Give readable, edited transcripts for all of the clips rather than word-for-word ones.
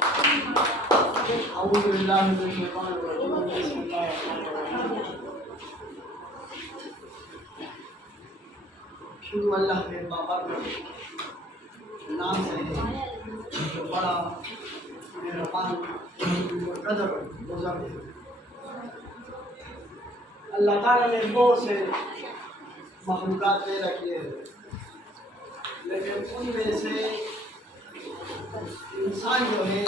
اعوذ باللہ من الشیطان الرجیم بسم اللہ الرحمن الرحیم شروع اللہ کے بابر نام سے ہے جو بڑا مہربان اور قدر گزر ہے۔ اللہ تعالیٰ نے بہت سے مخلوقات پیدا کیے ہیں، لیکن ان میں سے انسان جو ہے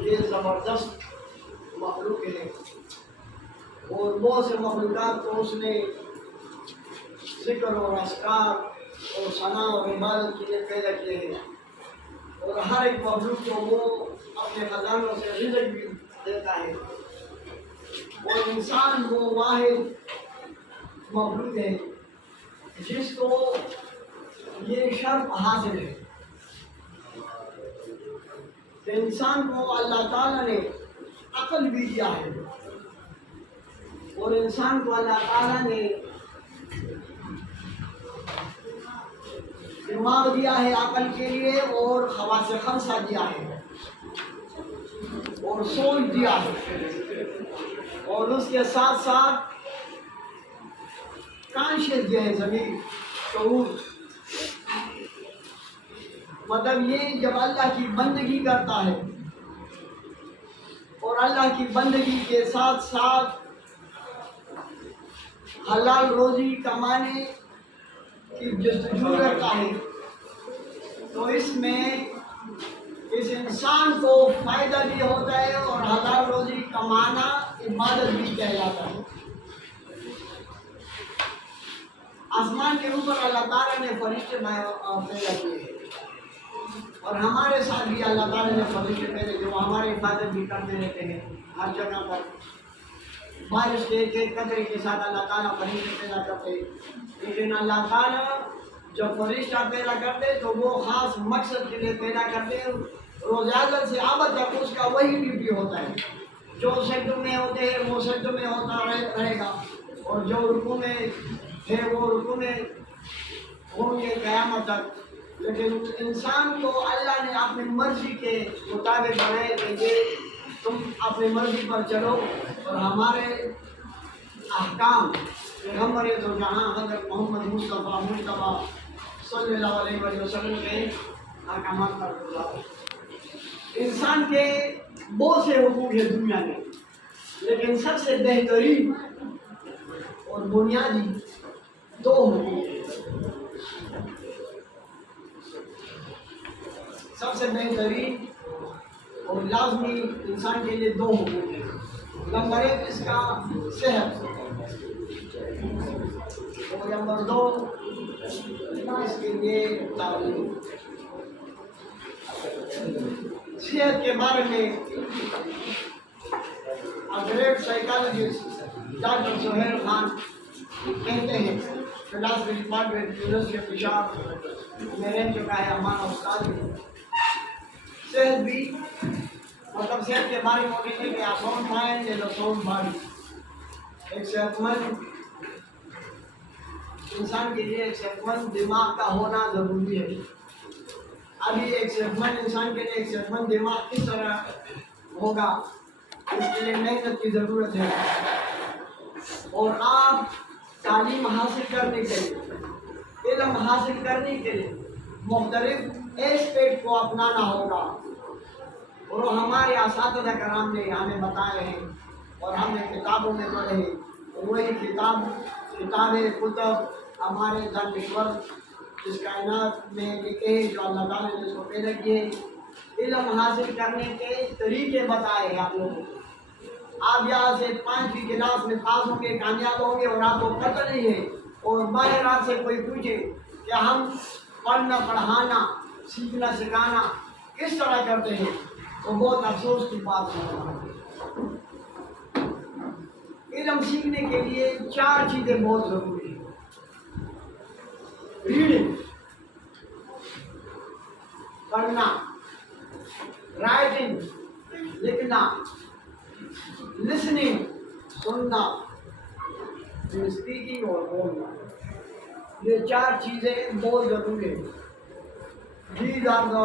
یہ زبردست مخلوق ہے، اور بہت سے مخلوقات کو اس نے ذکر اور اذکار اور ثنا اور عبادت کے لیے پیدا کیے ہیں، اور ہر ایک مخلوق کو وہ اپنے خزانوں سے رزق بھی دیتا ہے، اور انسان وہ واحد مخلوق ہے جس کو یہ شرف حاصل ہے کہ انسان کو اللہ تعالیٰ نے عقل بھی دیا ہے، اور انسان کو اللہ تعالیٰ نے دماغ دیا ہے عقل کے لیے، اور حواس خمسہ دیا ہے، اور سوچ دیا ہے، اور اس کے ساتھ ساتھ کانشیس جو ہے ضمیر شعور، مطلب یہ جب اللہ کی بندگی کرتا ہے اور اللہ کی بندگی کے ساتھ ساتھ حلال روزی کمانے کی جستجو کرتا ہے، تو اس میں اس انسان کو فائدہ بھی ہوتا ہے، اور حلال روزی کمانا عبادت بھی کہلاتا ہے۔ آسمان کے اوپر اللہ تعالیٰ نے فرشتے پیدا کیے ہیں، اور ہمارے ساتھ بھی اللہ تعالیٰ نے فرشتے پیدا کیے، جو ہماری حفاظت بھی کرتے رہتے ہیں ہر جگہ پر۔ بارش کے ایک قطرے کے ساتھ اللہ تعالیٰ فرشتے پیدا کرتے ہیں، لیکن اللہ تعالیٰ جب فرشتہ پیدا کرتے تو وہ خاص مقصد کے لیے پیدا کرتے ہیں، روز ازل سے ابد تک اس کا وہی ڈیوٹی ہوتا ہے۔ جو سجدوں میں ہوتے ہیں وہ سجدوں میں ہوتا رہے گا، اور جو رکوع میں ہے وہ رکوع میں ہوں گے قیامت تک۔ لیکن انسان کو اللہ نے اپنی مرضی کے مطابق بنائے کہ تم اپنی مرضی پر چلو، اور ہمارے احکام پیغمبر دو جہاں حضرت محمد مصطفیٰ صلی اللہ علیہ وسلم کے احکامات پر گزارو۔ انسان کے بہت سے حقوق ہیں دنیا میں، لیکن سب سے بہترین اور بنیادی دو حقوق ہیں۔ سب سے بہترین اور لازمی انسان کے لیے دو حقوق ہیں۔ نمبر ایک اس کا صحت، اور نمبر دو اس کے لیے تعلیم۔ صحت کے بارے میں great psychologist doctor Sohail Khan کہتے ہیں، philosophy department university of Peshawar میں رہ چکا ہے ہمارا استاد بھی۔ صحت بھی مطلب صحت کے بارے میں کہتے ہیں کہ sound mind and sound body, ایک صحت مند انسان کے لیے ایک صحت مند دماغ کا ہونا ضروری ہے۔ ابھی ایک صحت مند انسان کے لیے ایک صحت مند دماغ کس طرح ہوگا، اس کے لیے محنت کی ضرورت ہے، اور آپ تعلیم حاصل کرنے کے لیے، علم حاصل کرنے کے لیے مختلف ایسپیکٹ کو اپنانا ہوگا، اور وہ ہمارے اساتذہ کرام نے ہمیں بتائے ہیں، اور ہم نے کتابوں میں پڑھے ہیں۔ وہی کتابیں کتب ہمارے دانشور اس کائنات میں لکھے ہیں، جو اللہ تعالیٰ نے اس کو پیدا کیے، علم حاصل کرنے کے طریقے بتائے ہیں آپ لوگوں کو۔ آپ یہاں سے 5ویں کلاس میں پاس ہوں گے، کامیاب ہوں گے، اور آپ کو پتہ نہیں ہے، اور باہر آپ سے کوئی پوچھے کہ ہم پڑھنا پڑھانا سیکھنا سکھانا کس طرح کرتے ہیں، تو بہت افسوس کی بات ہے۔ علم سیکھنے کے لیے 4 چیزیں بہت ضروری ہیں: ریڈنگ پڑھنا، رائٹنگ لکھنا، لسننگ سننا، اسپیکنگ اور بولنا۔ یہ 4 چیزیں بہت ضروری ہیں۔ These are the